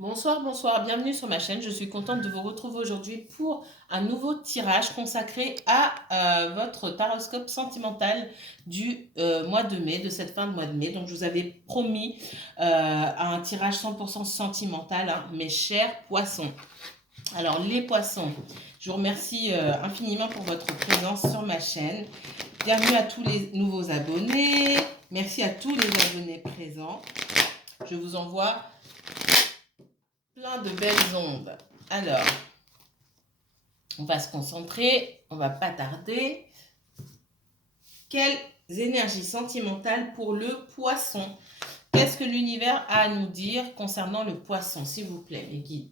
Bonsoir, bonsoir, bienvenue sur ma chaîne. Je suis contente de vous retrouver aujourd'hui pour un nouveau tirage consacré à votre taroscope sentimental du mois de mai, de cette fin de mois de mai. Donc je vous avais promis un tirage 100% sentimental, hein, mes chers poissons. Alors les poissons, je vous remercie infiniment pour votre présence sur ma chaîne. Bienvenue à tous les nouveaux abonnés. Merci à tous les abonnés présents. Je vous envoie plein de belles ondes. Alors, on va se concentrer, on va pas tarder. Quelles énergies sentimentales pour le poisson? Qu'est-ce que l'univers a à nous dire concernant le poisson, s'il vous plaît, les guides?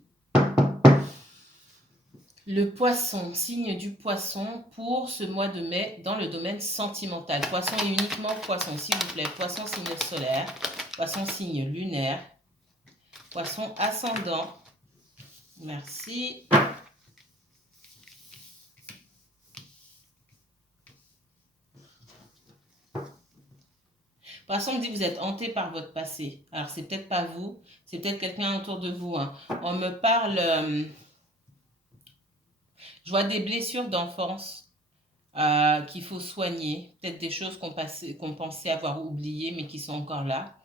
Le poisson, signe du poisson pour ce mois de mai dans le domaine sentimental. Poisson et uniquement poisson, s'il vous plaît. Poisson signe solaire, poisson signe lunaire, poisson ascendant. Merci. Poisson me dit que vous êtes hanté par votre passé. Alors, c'est peut-être pas vous, c'est peut-être quelqu'un autour de vous, hein. On me parle, je vois des blessures d'enfance qu'il faut soigner. Peut-être des choses qu'on pensait avoir oubliées, mais qui sont encore là.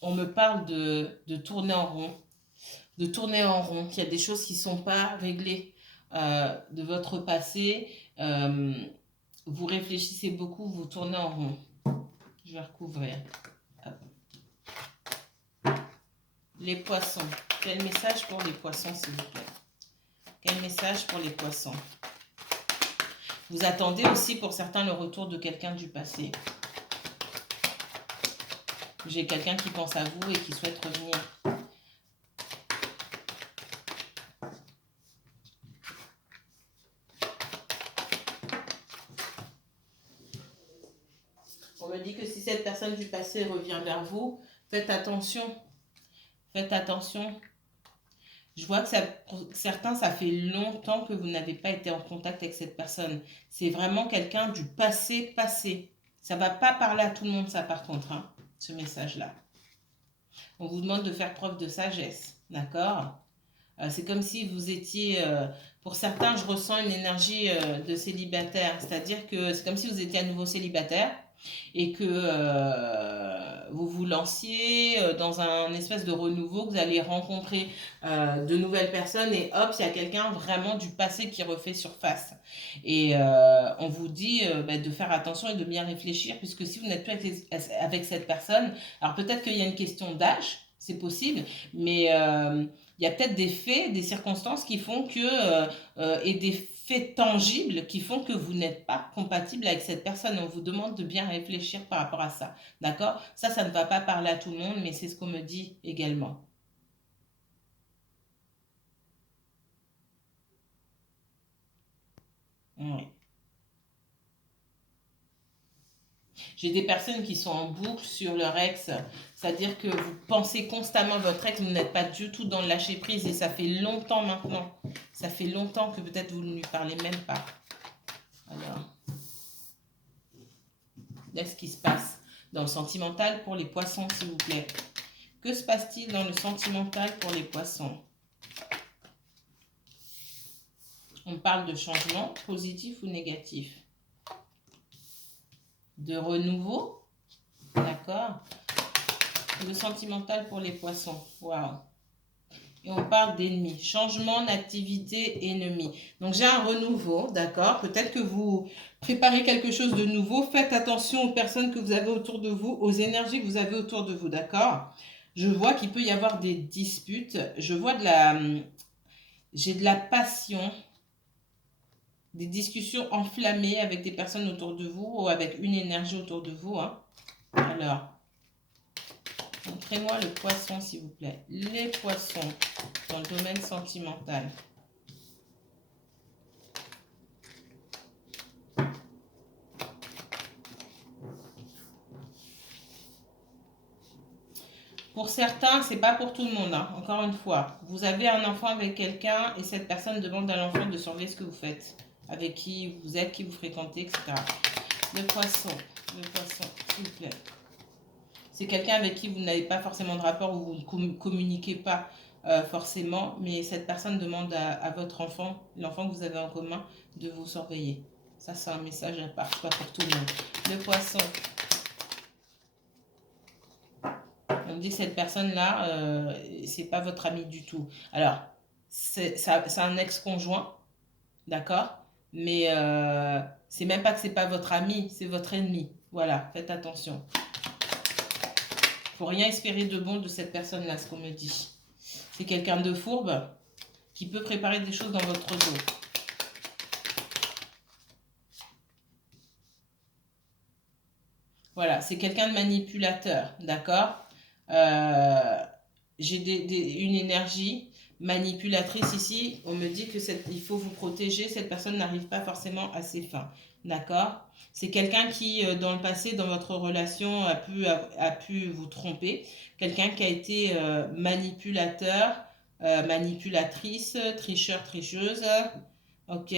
On me parle de tourner en rond. De tourner en rond. Il y a des choses qui ne sont pas réglées de votre passé. Vous réfléchissez beaucoup, vous tournez en rond. Je vais recouvrir. Les poissons. Quel message pour les poissons, s'il vous plaît? Quel message pour les poissons? Vous attendez aussi pour certains le retour de quelqu'un du passé. J'ai quelqu'un qui pense à vous et qui souhaite revenir. On me dit que si cette personne du passé revient vers vous, faites attention. Faites attention. Je vois que pour certains, ça fait longtemps que vous n'avez pas été en contact avec cette personne. C'est vraiment quelqu'un du passé passé. Ça ne va pas parler à tout le monde, ça, par contre, hein, ce message-là. On vous demande de faire preuve de sagesse, d'accord? C'est comme si vous étiez... pour certains, je ressens une énergie de célibataire. C'est-à-dire que c'est comme si vous étiez à nouveau célibataire et que vous vous lanciez dans un espèce de renouveau, que vous allez rencontrer de nouvelles personnes et hop, il y a quelqu'un vraiment du passé qui refait surface. Et on vous dit de faire attention et de bien réfléchir, puisque si vous n'êtes plus avec cette personne, alors peut-être qu'il y a une question d'âge, c'est possible, mais il y a peut-être des faits, des circonstances qui font que, et des faits tangibles qui font que vous n'êtes pas compatible avec cette personne. On vous demande de bien réfléchir par rapport à ça. D'accord? Ça ne va pas parler à tout le monde, mais c'est ce qu'on me dit également. Oui. J'ai des personnes qui sont en boucle sur leur ex, c'est-à-dire que vous pensez constamment à votre ex, vous n'êtes pas du tout dans le lâcher prise et ça fait longtemps maintenant. Ça fait longtemps que peut-être vous ne lui parlez même pas. Alors, qu'est-ce qui se passe dans le sentimental pour les poissons, s'il vous plaît? Que se passe-t-il dans le sentimental pour les poissons? On parle de changement positif ou négatif? De renouveau? D'accord. Le sentimental pour les poissons. Waouh. Et on parle d'ennemis. Changement d'activité ennemi. Donc j'ai un renouveau, d'accord. Peut-être que vous préparez quelque chose de nouveau. Faites attention aux personnes que vous avez autour de vous, aux énergies que vous avez autour de vous, d'accord. Je vois qu'il peut y avoir des disputes. Je vois j'ai de la passion, des discussions enflammées avec des personnes autour de vous ou avec une énergie autour de vous, hein. Alors, montrez-moi le poisson, s'il vous plaît. Les poissons dans le domaine sentimental. Pour certains, c'est pas pour tout le monde, hein. Encore une fois, vous avez un enfant avec quelqu'un et cette personne demande à l'enfant de surveiller ce que vous faites, avec qui vous êtes, qui vous fréquentez, etc. Le poisson, s'il vous plaît. C'est quelqu'un avec qui vous n'avez pas forcément de rapport ou vous ne communiquez pas forcément, mais cette personne demande à votre enfant, l'enfant que vous avez en commun, de vous surveiller. Ça, c'est un message à part, pas pour tout le monde. Le poisson. On me dit que cette personne-là, c'est pas votre ami du tout. Alors, c'est un ex-conjoint, d'accord? Mais c'est même pas que c'est pas votre ami, c'est votre ennemi. Voilà, faites attention. Faut rien espérer de bon de cette personne-là, ce qu'on me dit. C'est quelqu'un de fourbe qui peut préparer des choses dans votre dos. Voilà, c'est quelqu'un de manipulateur, d'accord? J'ai une énergie manipulatrice ici. On me dit que il faut vous protéger. Cette personne n'arrive pas forcément à ses fins, d'accord? C'est quelqu'un qui, dans le passé, dans votre relation, a pu vous tromper. Quelqu'un qui a été manipulateur, manipulatrice, tricheur, tricheuse, ok?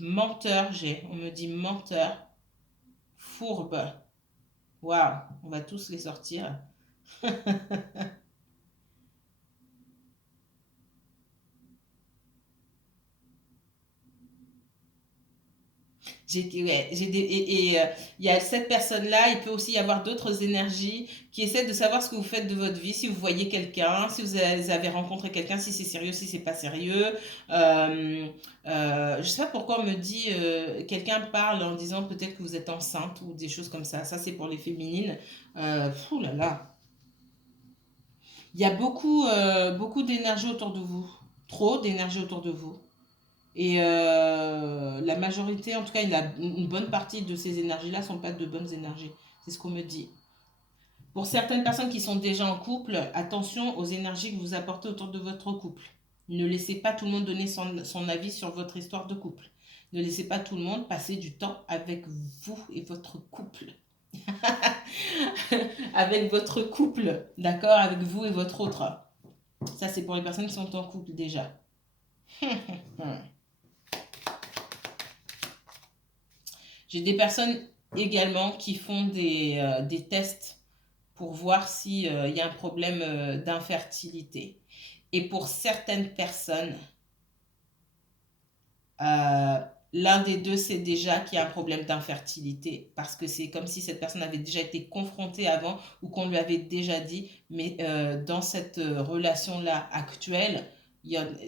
Menteur, on me dit menteur, fourbe. Waouh, on va tous les sortir. Il y a cette personne-là, il peut aussi y avoir d'autres énergies qui essaient de savoir ce que vous faites de votre vie, si vous voyez quelqu'un, si vous avez rencontré quelqu'un, si c'est sérieux, si c'est pas sérieux. Je sais pas pourquoi on me dit, quelqu'un parle en disant peut-être que vous êtes enceinte ou des choses comme ça. Ça, c'est pour les féminines. Ouh là là. Il y a beaucoup d'énergie autour de vous. Trop d'énergie autour de vous. Et la majorité, en tout cas une bonne partie de ces énergies-là ne sont pas de bonnes énergies. C'est ce qu'on me dit. Pour certaines personnes qui sont déjà en couple, attention aux énergies que vous apportez autour de votre couple. Ne laissez pas tout le monde donner son avis sur votre histoire de couple. Ne laissez pas tout le monde passer du temps avec vous et votre couple. Avec votre couple, d'accord? Avec vous et votre autre. Ça, c'est pour les personnes qui sont en couple déjà. J'ai des personnes également qui font des tests pour voir s'il y a un problème d'infertilité. Et pour certaines personnes, l'un des deux sait déjà qu'il y a un problème d'infertilité parce que c'est comme si cette personne avait déjà été confrontée avant ou qu'on lui avait déjà dit, mais dans cette relation-là actuelle,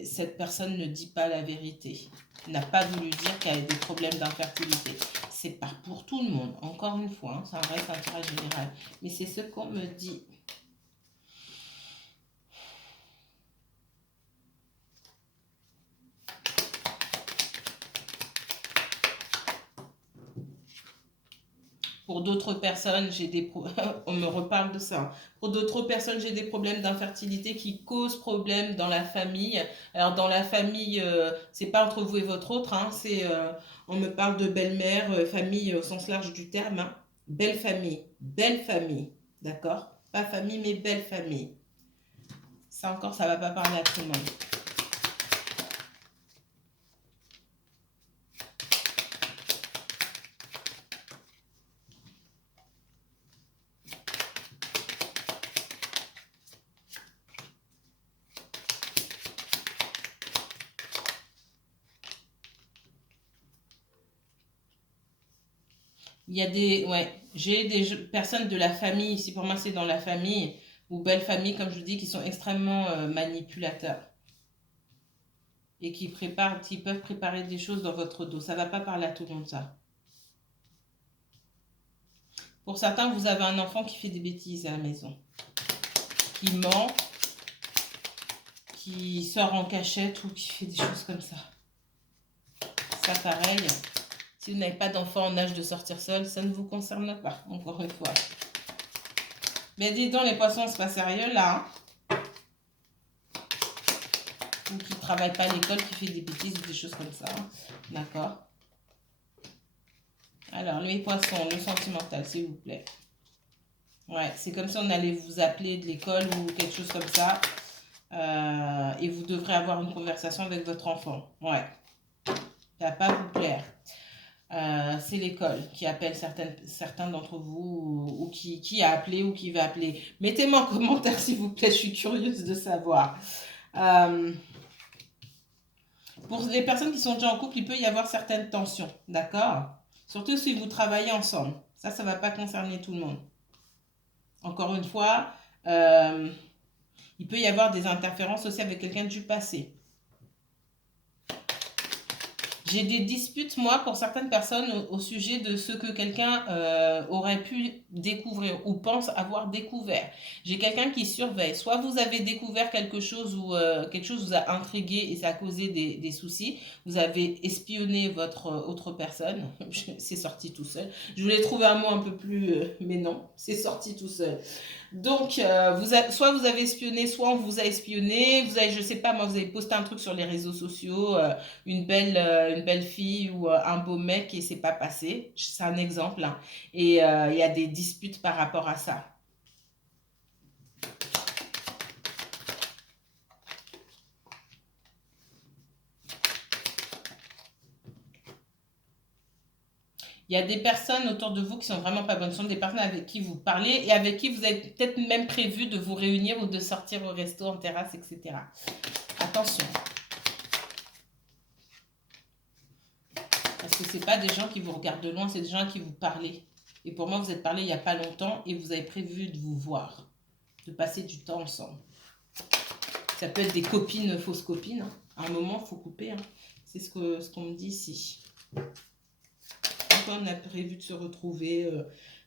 cette personne ne dit pas la vérité, n'a pas voulu dire qu'il y avait des problèmes d'infertilité. C'est pas pour tout le monde, encore une fois, hein, ça reste un tirage général, mais c'est ce qu'on me dit. Pour d'autres personnes, on me reparle de ça. Pour d'autres personnes, j'ai des problèmes d'infertilité qui causent problème dans la famille. Alors dans la famille, c'est pas entre vous et votre autre, hein, on me parle de belle-mère, famille au sens large du terme, hein. Belle famille, d'accord? Pas famille, mais belle famille. Ça encore, ça va pas parler à tout le monde. J'ai des personnes de la famille, ici pour moi c'est dans la famille, ou belle famille comme je vous dis, qui sont extrêmement manipulateurs et qui peuvent préparer des choses dans votre dos. Ça va pas parler à tout le monde ça. Pour certains, vous avez un enfant qui fait des bêtises à la maison, qui ment, qui sort en cachette ou qui fait des choses comme ça. Ça pareil. Si vous n'avez pas d'enfant en âge de sortir seul, ça ne vous concerne pas, encore une fois. Mais dis donc, les poissons, c'est pas sérieux là. Hein, ou qui ne travaille pas à l'école, qui fait des bêtises ou des choses comme ça. Hein. D'accord. Alors, les poissons, le sentimental, s'il vous plaît. Ouais, c'est comme si on allait vous appeler de l'école ou quelque chose comme ça. Et vous devrez avoir une conversation avec votre enfant. Ouais. Ça va pas vous plaire. C'est l'école qui appelle certains d'entre vous ou qui a appelé ou qui va appeler. Mettez-moi en commentaire s'il vous plaît, je suis curieuse de savoir. Pour les personnes qui sont déjà en couple, il peut y avoir certaines tensions, d'accord? Surtout si vous travaillez ensemble. Ça ne va pas concerner tout le monde. Encore une fois, il peut y avoir des interférences aussi avec quelqu'un du passé. J'ai des disputes, moi, pour certaines personnes au sujet de ce que quelqu'un aurait pu découvrir ou pense avoir découvert. J'ai quelqu'un qui surveille. Soit vous avez découvert quelque chose ou quelque chose vous a intrigué et ça a causé des soucis. Vous avez espionné votre autre personne. C'est sorti tout seul. Je voulais trouver un mot un peu plus... mais non, c'est sorti tout seul. Donc, soit vous avez espionné, soit on vous a espionné. Vous avez, je sais pas, moi, vous avez posté un truc sur les réseaux sociaux, une belle fille ou un beau mec et c'est pas passé. C'est un exemple. Hein. Et il y a des disputes par rapport à ça. Il y a des personnes autour de vous qui sont vraiment pas bonnes. Ce sont des personnes avec qui vous parlez et avec qui vous avez peut-être même prévu de vous réunir ou de sortir au resto, en terrasse, etc. Attention. Parce que ce n'est pas des gens qui vous regardent de loin, c'est des gens qui vous parlent. Et pour moi, vous êtes parlé il n'y a pas longtemps et vous avez prévu de vous voir, de passer du temps ensemble. Ça peut être des copines, fausses copines. Hein. À un moment, il faut couper. Hein. C'est ce qu'on me dit ici. On a prévu de se retrouver,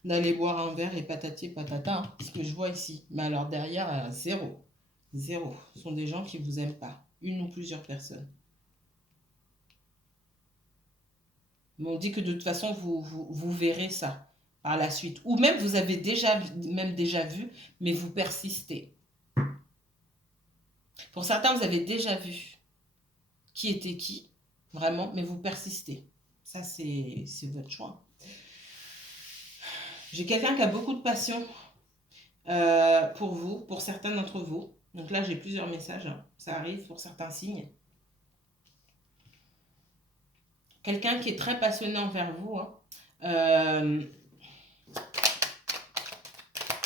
d'aller boire un verre et patati patata, hein, ce que je vois ici. Mais alors derrière, zéro. Zéro. Ce sont des gens qui ne vous aiment pas. Une ou plusieurs personnes. Mais on dit que de toute façon, vous verrez ça par la suite. Ou même vous avez déjà vu, mais vous persistez. Pour certains, vous avez déjà vu qui était qui, vraiment, mais vous persistez. Ça, c'est votre choix. J'ai quelqu'un qui a beaucoup de passion pour vous, pour certains d'entre vous. Donc là, j'ai plusieurs messages. Hein. Ça arrive pour certains signes. Quelqu'un qui est très passionné envers vous. Hein.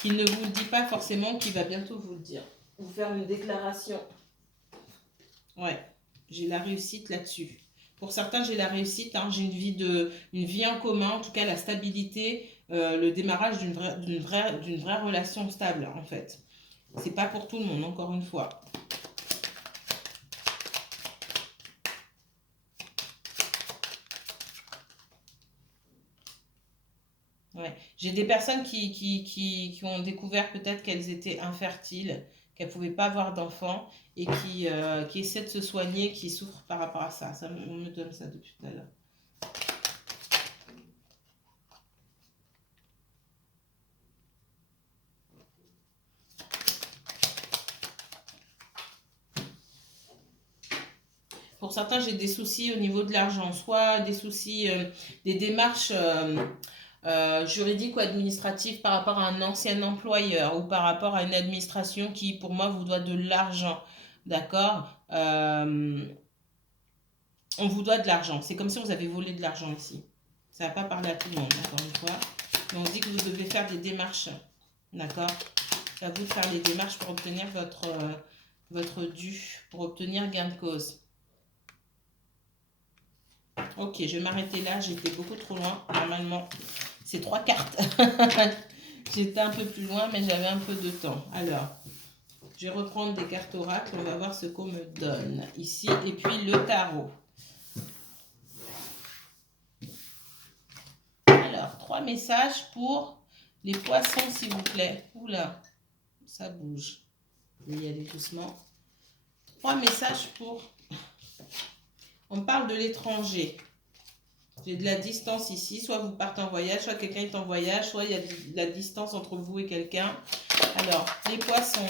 Qui ne vous le dit pas forcément, qui va bientôt vous le dire. Vous faire une déclaration. Ouais, j'ai la réussite là-dessus. Pour certains, j'ai la réussite. Hein. J'ai une vie en commun, en tout cas la stabilité, le démarrage d'une vraie relation stable, en fait. C'est pas pour tout le monde, encore une fois. Ouais. J'ai des personnes qui ont découvert peut-être qu'elles étaient infertiles, qu'elles ne pouvaient pas avoir d'enfants et qui essaient de se soigner, qui souffrent par rapport à ça. On me donne ça depuis tout à l'heure. Pour certains, j'ai des soucis au niveau de l'argent, soit des soucis, des démarches juridiques ou administratives par rapport à un ancien employeur ou par rapport à une administration qui, pour moi, vous doit de l'argent. D'accord On vous doit de l'argent. C'est comme si vous avez volé de l'argent ici. Ça ne va pas parler à tout le monde, encore une fois. Mais on dit que vous devez faire des démarches. D'accord C'est à vous de faire les démarches pour obtenir votre dû, pour obtenir gain de cause. Ok, je vais m'arrêter là. J'étais beaucoup trop loin. Normalement, c'est 3 cartes. J'étais un peu plus loin, mais j'avais un peu de temps. Alors, je vais reprendre des cartes oracles. On va voir ce qu'on me donne ici. Et puis, le tarot. Alors, 3 messages pour les poissons, s'il vous plaît. Oula, ça bouge. Je vais y aller doucement. 3 messages pour... On parle de l'étranger. J'ai de la distance ici. Soit vous partez en voyage, soit quelqu'un est en voyage, soit il y a de la distance entre vous et quelqu'un. Alors, les poissons,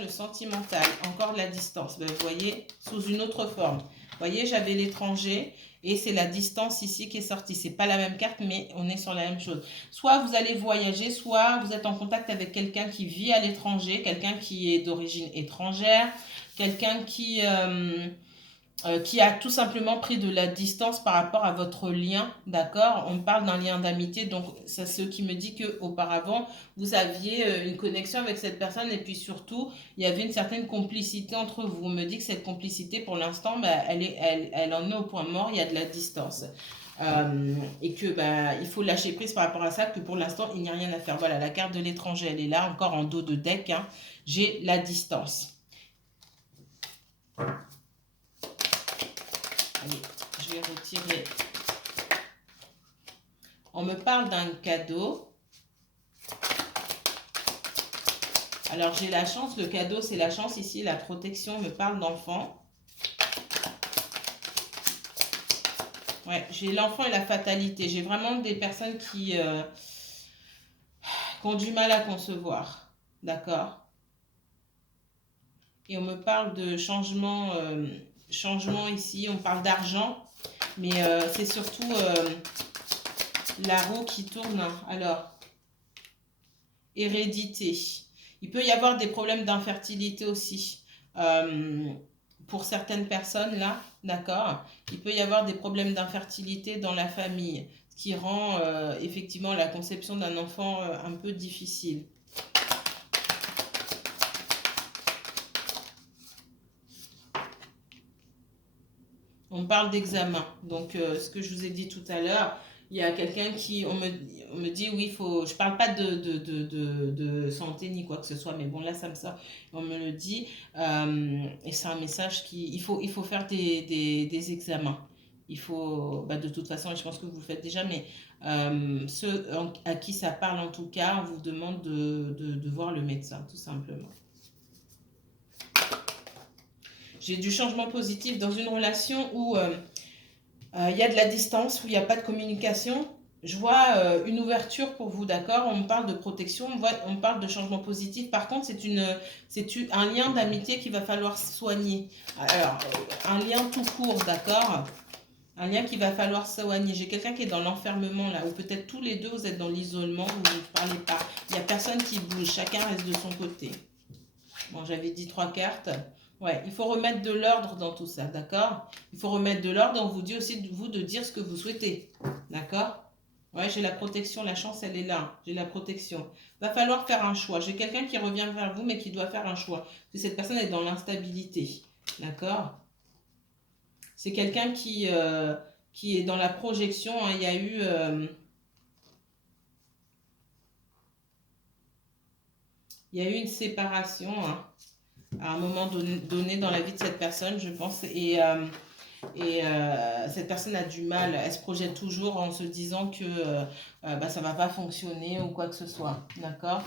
le sentimental, encore de la distance. Ben, vous voyez, sous une autre forme. Vous voyez, j'avais l'étranger et c'est la distance ici qui est sortie. C'est pas la même carte, mais on est sur la même chose. Soit vous allez voyager, soit vous êtes en contact avec quelqu'un qui vit à l'étranger, quelqu'un qui est d'origine étrangère, quelqu'un qui qui a tout simplement pris de la distance par rapport à votre lien, d'accord? On parle d'un lien d'amitié, donc ça c'est ce qui me dit qu'auparavant, vous aviez une connexion avec cette personne et puis surtout, il y avait une certaine complicité entre vous. On me dit que cette complicité, pour l'instant, bah, elle en est au point mort, il y a de la distance. Et que bah, il faut lâcher prise par rapport à ça, que pour l'instant, il n'y a rien à faire. Voilà, la carte de l'étranger, elle est là, encore en dos de deck, hein. J'ai la distance. Allez, je vais retirer. On me parle d'un cadeau. Alors, j'ai la chance. Le cadeau, c'est la chance. Ici, la protection me parle d'enfant. Ouais, j'ai l'enfant et la fatalité. J'ai vraiment des personnes qui ont du mal à concevoir. D'accord? Et on me parle de changement, changement ici. On parle d'argent. Mais c'est surtout la roue qui tourne. Alors, hérédité. Il peut y avoir des problèmes d'infertilité aussi. Pour certaines personnes là, d'accord, il peut y avoir des problèmes d'infertilité dans la famille, ce qui rend effectivement la conception d'un enfant un peu difficile. On parle d'examen. Donc, ce que je vous ai dit tout à l'heure, il y a quelqu'un qui, on me dit, oui, faut, je parle pas de santé ni quoi que ce soit, mais bon, là, ça me sort, on me le dit, et c'est un message il faut faire des examens. Il faut, bah, de toute façon, je pense que vous le faites déjà, mais ceux à qui ça parle en tout cas, on vous demande de voir le médecin, tout simplement. J'ai du changement positif dans une relation où il y a de la distance, où il n'y a pas de communication. Je vois une ouverture pour vous, d'accord? On me parle de protection, on parle de changement positif. Par contre, c'est un lien d'amitié qu'il va falloir soigner. Alors, un lien tout court, d'accord? Un lien qu'il va falloir soigner. J'ai quelqu'un qui est dans l'enfermement là, ou peut-être tous les deux vous êtes dans l'isolement, vous ne parlez pas. Il n'y a personne qui bouge, chacun reste de son côté. Bon, j'avais dit 3 cartes. Ouais, il faut remettre de l'ordre dans tout ça, d'accord? Il faut remettre de l'ordre. On vous dit aussi, vous, de dire ce que vous souhaitez, d'accord? Ouais, j'ai la protection, la chance, elle est là. J'ai la protection. Va falloir faire un choix. J'ai quelqu'un qui revient vers vous, mais qui doit faire un choix. Parce que cette personne est dans l'instabilité, d'accord? C'est quelqu'un qui est dans la projection, hein. Il y a eu... il y a eu une séparation, hein, à un moment donné dans la vie de cette personne, je pense. Et cette personne a du mal, elle se projette toujours en se disant que bah, ça ne va pas fonctionner ou quoi que ce soit. D'accord?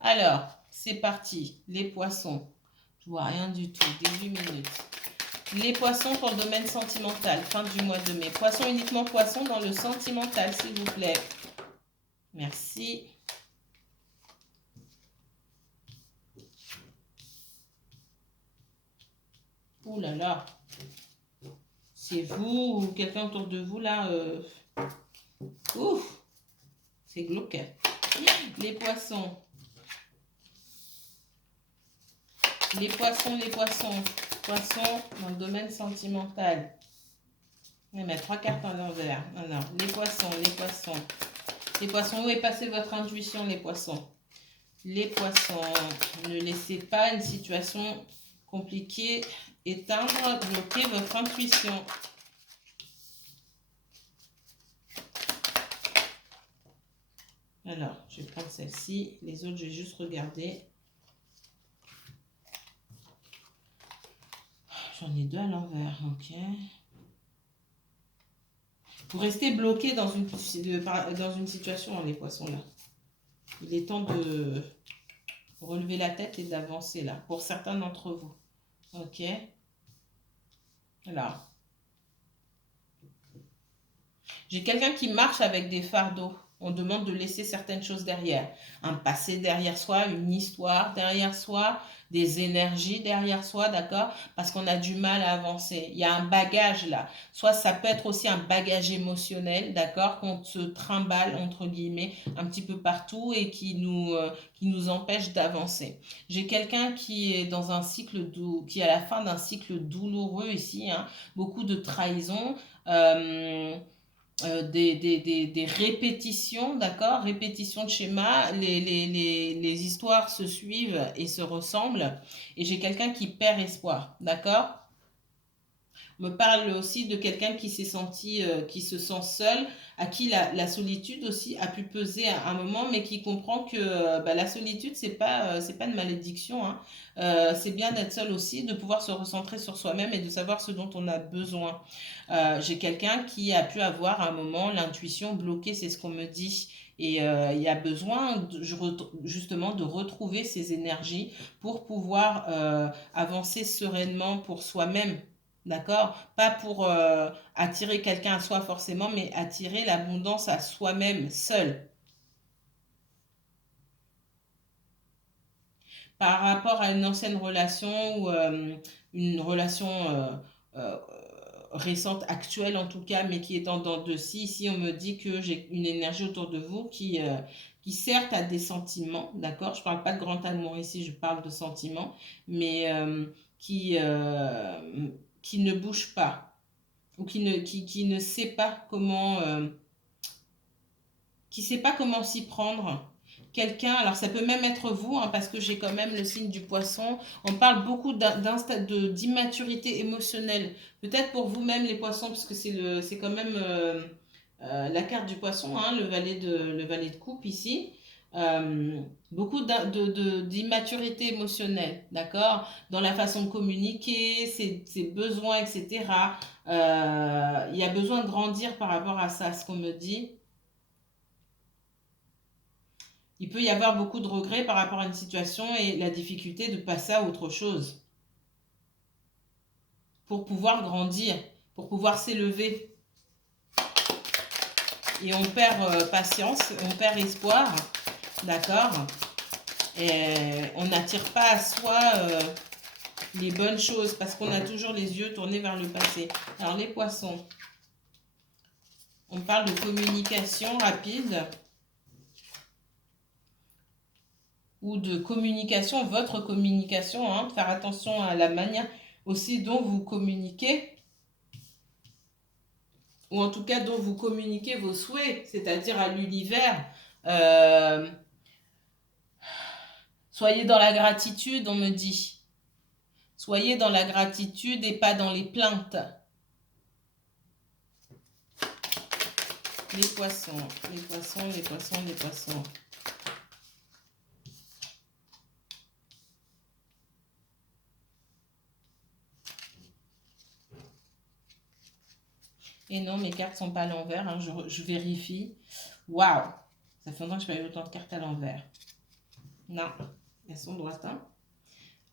Alors, c'est parti. Les poissons. Je vois rien du tout. 18 minutes. Les poissons pour le domaine sentimental. Fin du mois de mai. Poissons, uniquement poissons dans le sentimental, s'il vous plaît. Merci. Ouh là là. C'est vous ou quelqu'un autour de vous là. Ouf. C'est glauque. Les poissons. Les poissons, les poissons. Poissons dans le domaine sentimental. On va mettre 3 cartes à l'envers. Alors, les poissons, les poissons. Les poissons, où est passée votre intuition, les poissons? Les poissons, ne laissez pas une situation compliquée éteindre, bloquer votre intuition. Alors, je vais prendre celle-ci. Les autres, je vais juste regarder. J'en ai 2 à l'envers, ok. Vous restez bloqué dans une situation, les poissons, là. Il est temps de relever la tête et d'avancer, là, pour certains d'entre vous. Ok. Alors. J'ai quelqu'un qui marche avec des fardeaux. On demande de laisser certaines choses derrière. Un passé derrière soi, une histoire derrière soi, des énergies derrière soi, d'accord? Parce qu'on a du mal à avancer. Il y a un bagage là. Soit ça peut être aussi un bagage émotionnel, d'accord? Qu'on se trimballe, entre guillemets, un petit peu partout et qui nous empêche d'avancer. J'ai quelqu'un qui est dans un cycle, qui est à la fin d'un cycle douloureux ici, hein, beaucoup de trahison. Euh, des répétitions, d'accord? Répétition de schémas, les histoires se suivent et se ressemblent. Et j'ai quelqu'un qui perd espoir, d'accord? Me parle aussi de quelqu'un qui s'est senti, qui se sent seul, à qui la solitude aussi a pu peser à un moment, mais qui comprend que bah, la solitude, c'est pas une malédiction, hein. C'est bien d'être seul aussi, de pouvoir se recentrer sur soi-même et de savoir ce dont on a besoin. J'ai quelqu'un qui a pu avoir à un moment l'intuition bloquée, c'est ce qu'on me dit. Et il y a besoin justement de retrouver ces énergies pour pouvoir avancer sereinement pour soi-même. D'accord? Pas pour attirer quelqu'un à soi forcément, mais attirer l'abondance à soi-même seul. Par rapport à une ancienne relation ou une relation euh, récente, actuelle en tout cas, mais qui est en dents de scie, ici on me dit que j'ai une énergie autour de vous qui certes a des sentiments, d'accord? Je ne parle pas de grand amour ici, je parle de sentiments, mais qui, euh, qui ne bouge pas ou qui ne sait pas comment, qui sait pas comment s'y prendre. Quelqu'un, alors ça peut même être vous, hein, parce que j'ai quand même le signe du poisson. On parle beaucoup d'immaturité émotionnelle. Peut-être pour vous-même les poissons, parce que c'est quand même la carte du poisson, hein, le valet de coupe ici. Beaucoup d'immaturité émotionnelle, d'accord? Dans la façon de communiquer, ses besoins, etc. Il y a besoin de grandir par rapport à ça, ce qu'on me dit. Il peut y avoir beaucoup de regrets par rapport à une situation et la difficulté de passer à autre chose pour pouvoir grandir, pour pouvoir s'élever. Et on perd patience, on perd espoir, d'accord? Et on n'attire pas à soi les bonnes choses parce qu'on a toujours les yeux tournés vers le passé. Alors les poissons, on parle de communication rapide ou de communication, votre communication, hein, faire attention à la manière aussi dont vous communiquez, ou en tout cas dont vous communiquez vos souhaits, c'est-à-dire à l'univers. Euh, Soyez dans la gratitude, on me dit. Soyez dans la gratitude et pas dans les plaintes. Les poissons, les poissons, les poissons, les poissons. Et non, mes cartes sont pas à l'envers, hein, je vérifie. Waouh, ça fait longtemps que je n'ai pas eu autant de cartes à l'envers. Non, elles sont droites.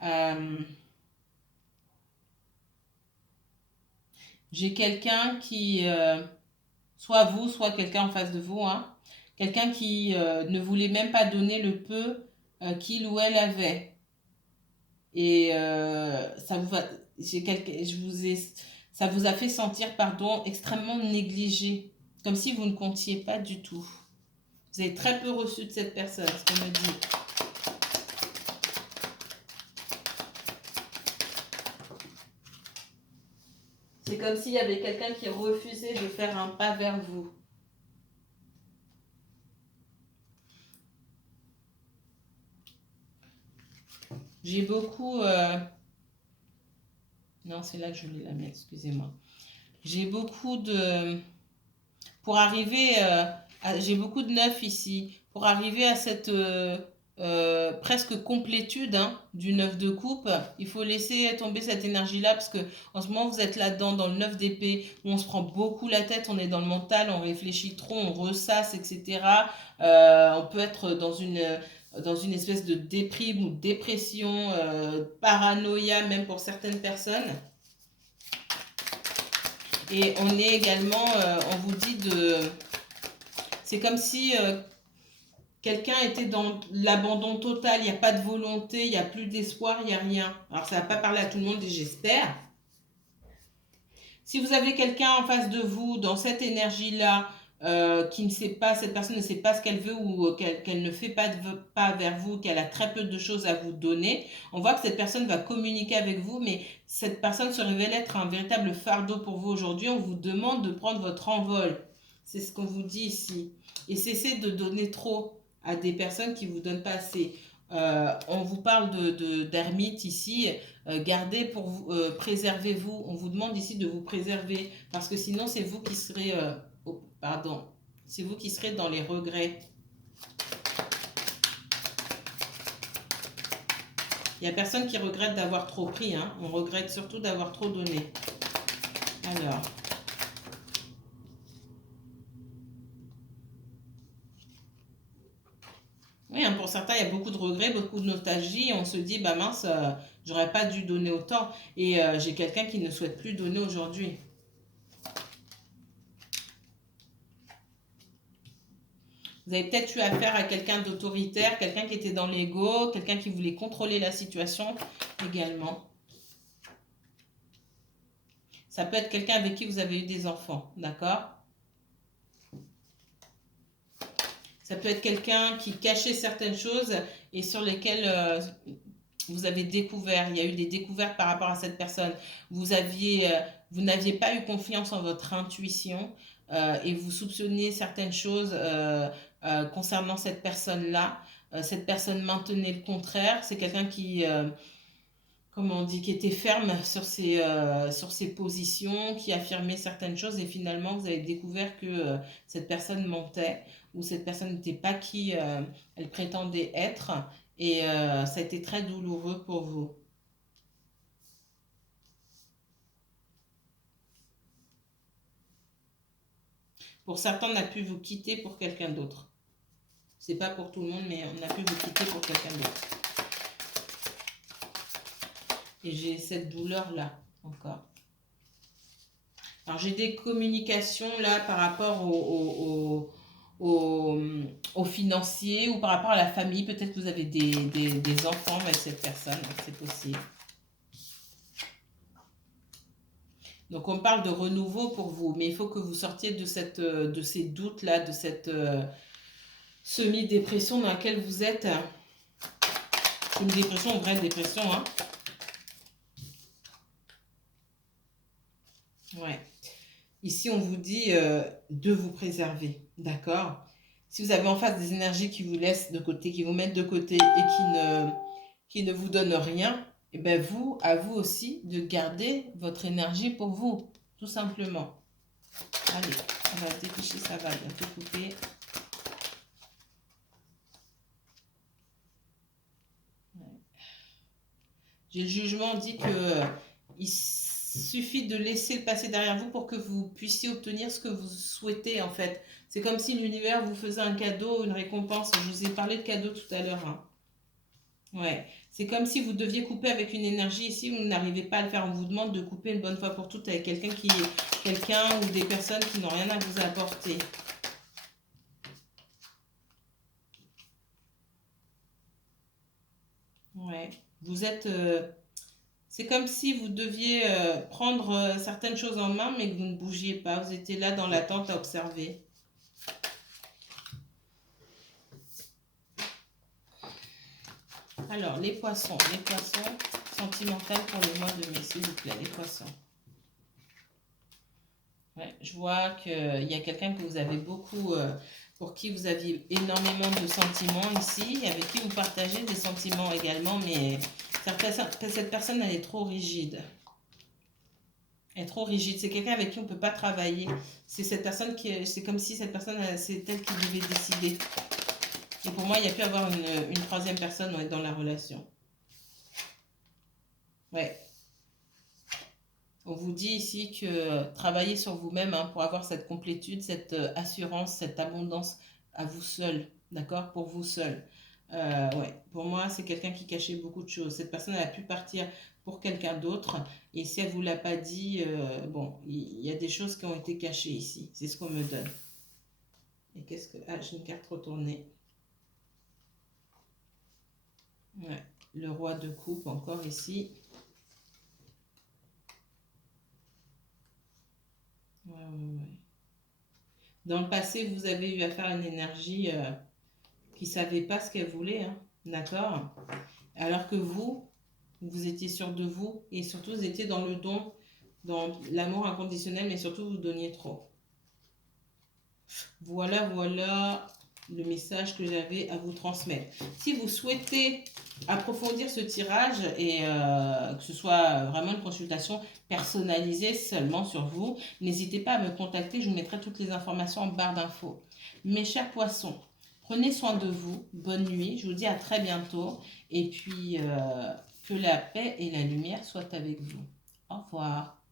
Hein. J'ai quelqu'un qui, soit vous, soit quelqu'un en face de vous, hein, quelqu'un qui ne voulait même pas donner le peu qu'il ou elle avait. Et ça vous va, ça vous a fait sentir, pardon, extrêmement négligé, comme si vous ne comptiez pas du tout. Vous avez très peu reçu de cette personne, ce qu'on me dit. C'est comme s'il y avait quelqu'un qui refusait de faire un pas vers vous. J'ai beaucoup... Non, c'est là que je voulais la mettre, excusez-moi. J'ai beaucoup de... Pour arriver... J'ai beaucoup de neuf ici. Pour arriver à cette presque complétude, hein, du 9 de coupe, il faut laisser tomber cette énergie-là parce que en ce moment, vous êtes là-dedans, dans le 9 d'épée, où on se prend beaucoup la tête, on est dans le mental, on réfléchit trop, on ressasse, etc. On peut être dans une espèce de déprime ou de dépression, paranoïa même pour certaines personnes. Et on est également, on vous dit C'est comme si quelqu'un était dans l'abandon total, il n'y a pas de volonté, il n'y a plus d'espoir, il n'y a rien. Alors ça ne va pas parler à tout le monde, j'espère. Si vous avez quelqu'un en face de vous dans cette énergie-là, qui ne sait pas, cette personne ne sait pas ce qu'elle veut ou qu'elle ne fait pas vers vous, qu'elle a très peu de choses à vous donner, on voit que cette personne va communiquer avec vous, mais cette personne se révèle être un véritable fardeau pour vous aujourd'hui. On vous demande de prendre votre envol. C'est ce qu'on vous dit ici. Et cessez de donner trop à des personnes qui ne vous donnent pas assez. On vous parle d'ermite ici. Gardez pour vous, préservez-vous. On vous demande ici de vous préserver parce que sinon c'est vous qui serez, pardon, c'est vous qui serez dans les regrets. Il n'y a personne qui regrette d'avoir trop pris, hein. On regrette surtout d'avoir trop donné. Alors. Oui, hein, pour certains, il y a beaucoup de regrets, beaucoup de nostalgie. On se dit, bah mince, j'aurais pas dû donner autant. Et j'ai quelqu'un qui ne souhaite plus donner aujourd'hui. Vous avez peut-être eu affaire à quelqu'un d'autoritaire, quelqu'un qui était dans l'ego, quelqu'un qui voulait contrôler la situation également. Ça peut être quelqu'un avec qui vous avez eu des enfants, d'accord? Ça peut être quelqu'un qui cachait certaines choses et sur lesquelles vous avez découvert. Il y a eu des découvertes par rapport à cette personne. Vous n'aviez pas eu confiance en votre intuition et vous soupçonniez certaines choses concernant cette personne-là. Cette personne maintenait le contraire. C'est quelqu'un qui, comment on dit, qui était ferme sur ses positions, qui affirmait certaines choses et finalement vous avez découvert que cette personne mentait ou cette personne n'était pas qui elle prétendait être et ça a été très douloureux pour vous. Pour certains, on a pu vous quitter pour quelqu'un d'autre. C'est pas pour tout le monde, mais on a pu vous quitter pour quelqu'un d'autre. Et j'ai cette douleur-là encore. Alors j'ai des communications là par rapport aux financiers ou par rapport à la famille. Peut-être que vous avez des enfants avec cette personne, c'est possible. Donc on parle de renouveau pour vous, mais il faut que vous sortiez de ces doutes-là, de cette semi-dépression dans laquelle vous êtes. C'est une dépression, une vraie dépression, hein. Ouais. Ici, on vous dit de vous préserver, d'accord? Si vous avez en face des énergies qui vous laissent de côté, qui vous mettent de côté et qui ne vous donnent rien, et bien vous, à vous aussi de garder votre énergie pour vous, tout simplement. Allez, on va se dépêcher, ça va bientôt couper. J'ai le jugement dit que il suffit de laisser le passé derrière vous pour que vous puissiez obtenir ce que vous souhaitez en fait. C'est comme si l'univers vous faisait un cadeau, une récompense. Je vous ai parlé de cadeau tout à l'heure, hein. Ouais, c'est comme si vous deviez couper avec une énergie ici, vous n'arrivez pas à le faire. On vous demande de couper une bonne fois pour toutes avec quelqu'un ou des personnes qui n'ont rien à vous apporter. Ouais, vous êtes... c'est comme si vous deviez prendre certaines choses en main, mais que vous ne bougiez pas. Vous étiez là dans l'attente à observer. Alors, les poissons sentimentales pour le mois de mai, s'il vous plaît, les poissons. Ouais, je vois qu'il y a quelqu'un que vous avez beaucoup, pour qui vous aviez énormément de sentiments ici, avec qui vous partagez des sentiments également, mais cette personne, elle est trop rigide. Elle est trop rigide. C'est quelqu'un avec qui on ne peut pas travailler. C'est cette personne c'est comme si cette personne, c'est elle qui devait décider. Et pour moi, il y a pu avoir une troisième personne dans la relation. Ouais. On vous dit ici que travaillez sur vous-même pour avoir cette complétude, cette assurance, cette abondance à vous seul, d'accord? Pour vous seul. Ouais. Pour moi, c'est quelqu'un qui cachait beaucoup de choses. Cette personne elle a pu partir pour quelqu'un d'autre. Et si elle ne vous l'a pas dit, bon, il y a des choses qui ont été cachées ici. C'est ce qu'on me donne. Et qu'est-ce que... Ah, j'ai une carte retournée. Ouais. Le roi de coupe encore ici. Ouais, ouais, ouais. Dans le passé, vous avez eu affaire à une énergie qui ne savait pas ce qu'elle voulait, hein, d'accord? Alors que vous étiez sûr de vous et surtout vous étiez dans le don, dans l'amour inconditionnel, mais surtout vous donniez trop. Voilà, voilà le message que j'avais à vous transmettre. Si vous souhaitez approfondir ce tirage et que ce soit vraiment une consultation personnalisée seulement sur vous, n'hésitez pas à me contacter, je vous mettrai toutes les informations en barre d'infos. Mes chers poissons, prenez soin de vous, bonne nuit, je vous dis à très bientôt et puis que la paix et la lumière soient avec vous. Au revoir.